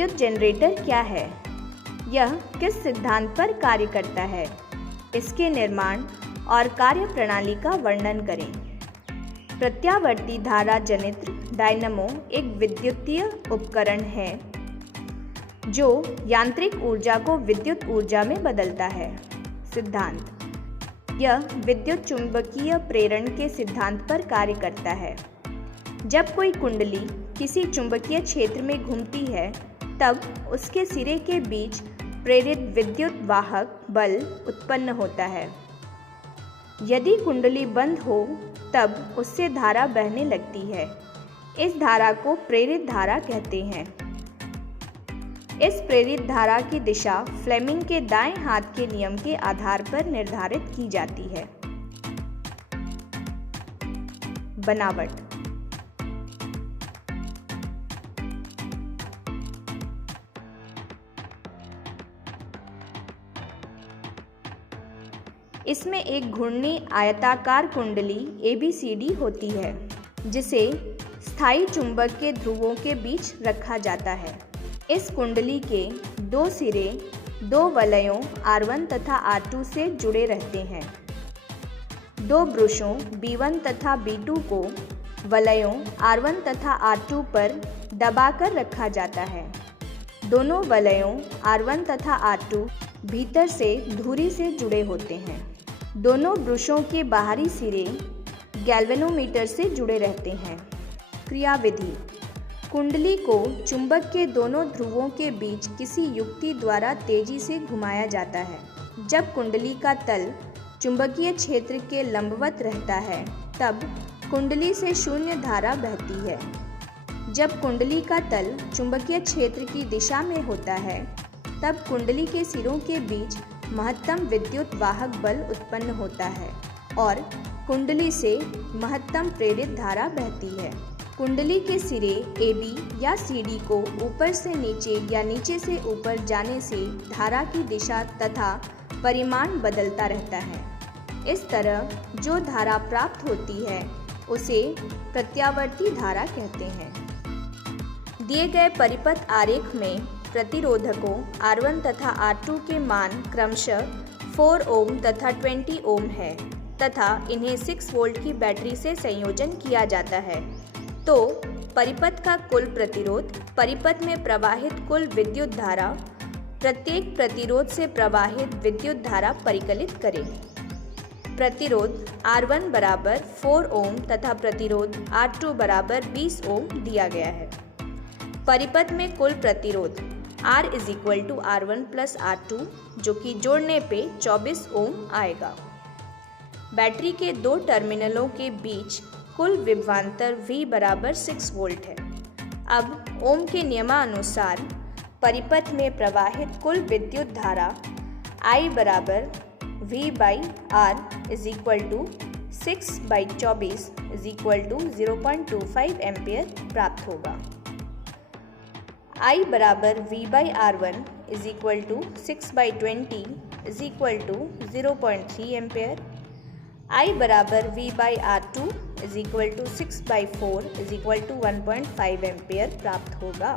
विद्युत जनरेटर क्या है? यह किस सिद्धांत पर कार्य करता है? इसके निर्माण और कार्यप्रणाली का वर्णन करें। प्रत्यावर्ती धारा जनित्र डायनमो एक विद्युतीय उपकरण है जो यांत्रिक ऊर्जा को विद्युत ऊर्जा में बदलता है। सिद्धांत: यह विद्युत चुंबकीय प्रेरण के सिद्धांत पर कार्य करता है। जब कोई कुंडली किसी चुंबकीय क्षेत्र में घूमती है तब उसके सिरे के बीच प्रेरित विद्युत वाहक बल उत्पन्न होता है। यदि कुंडली बंद हो तब उससे धारा बहने लगती है। इस धारा को प्रेरित धारा कहते हैं। इस प्रेरित धारा की दिशा फ्लेमिंग के दाएं हाथ के नियम के आधार पर निर्धारित की जाती है। बनावट: इसमें एक घूर्णी आयताकार कुंडली ABCD होती है जिसे स्थायी चुंबक के ध्रुवों के बीच रखा जाता है। इस कुंडली के दो सिरे दो वलयों R1 तथा R2 से जुड़े रहते हैं। दो ब्रुशों B1 तथा B2 को वलयों R1 तथा R2 पर दबाकर रखा जाता है। दोनों वलयों R1 तथा R2 भीतर से धुरी से जुड़े होते हैं। दोनों ब्रुशों के बाहरी सिरे गैल्वेनोमीटर से जुड़े रहते हैं। क्रियाविधि: कुंडली को चुंबक के दोनों ध्रुवों के बीच किसी युक्ति द्वारा तेजी से घुमाया जाता है। जब कुंडली का तल चुंबकीय क्षेत्र के लंबवत रहता है तब कुंडली से शून्य धारा बहती है। जब कुंडली का तल चुंबकीय क्षेत्र की दिशा में होता है तब कुंडली के सिरों के बीच महत्तम विद्युत वाहक बल उत्पन्न होता है और कुंडली से महत्तम प्रेरित धारा बहती है। कुंडली के सिरे AB या CD को ऊपर से नीचे या नीचे से ऊपर जाने से धारा की दिशा तथा परिमाण बदलता रहता है। इस तरह जो धारा प्राप्त होती है उसे प्रत्यावर्ती धारा कहते हैं। दिए गए परिपथ आरेख में प्रतिरोधकों R1 तथा R2 के मान क्रमशः 4 ओम तथा 20 ओम है तथा इन्हें 6 वोल्ट की बैटरी से संयोजन किया जाता है। तो परिपथ का कुल प्रतिरोध, परिपथ में प्रवाहित कुल विद्युत धारा, प्रत्येक प्रतिरोध से प्रवाहित विद्युत धारा परिकलित करें। प्रतिरोध R1 बराबर 4 ओम तथा प्रतिरोध R2 बराबर 20 ओम दिया गया है। परिपथ में कुल प्रतिरोध R = R1 + R2 जो कि जोड़ने पे 24 ओम आएगा। बैटरी के दो टर्मिनलों के बीच कुल विभवांतर V बराबर 6 वोल्ट है। अब ओम के नियमानुसार परिपथ में प्रवाहित कुल विद्युत धारा I बराबर V/R = 6/24 = 0.25 एम्पियर प्राप्त होगा। I बराबर V/R1 = 6/20 = 0.3 एम्पियर। I बराबर V/R2 = 6/4 = 1.5 एम्पियर प्राप्त होगा।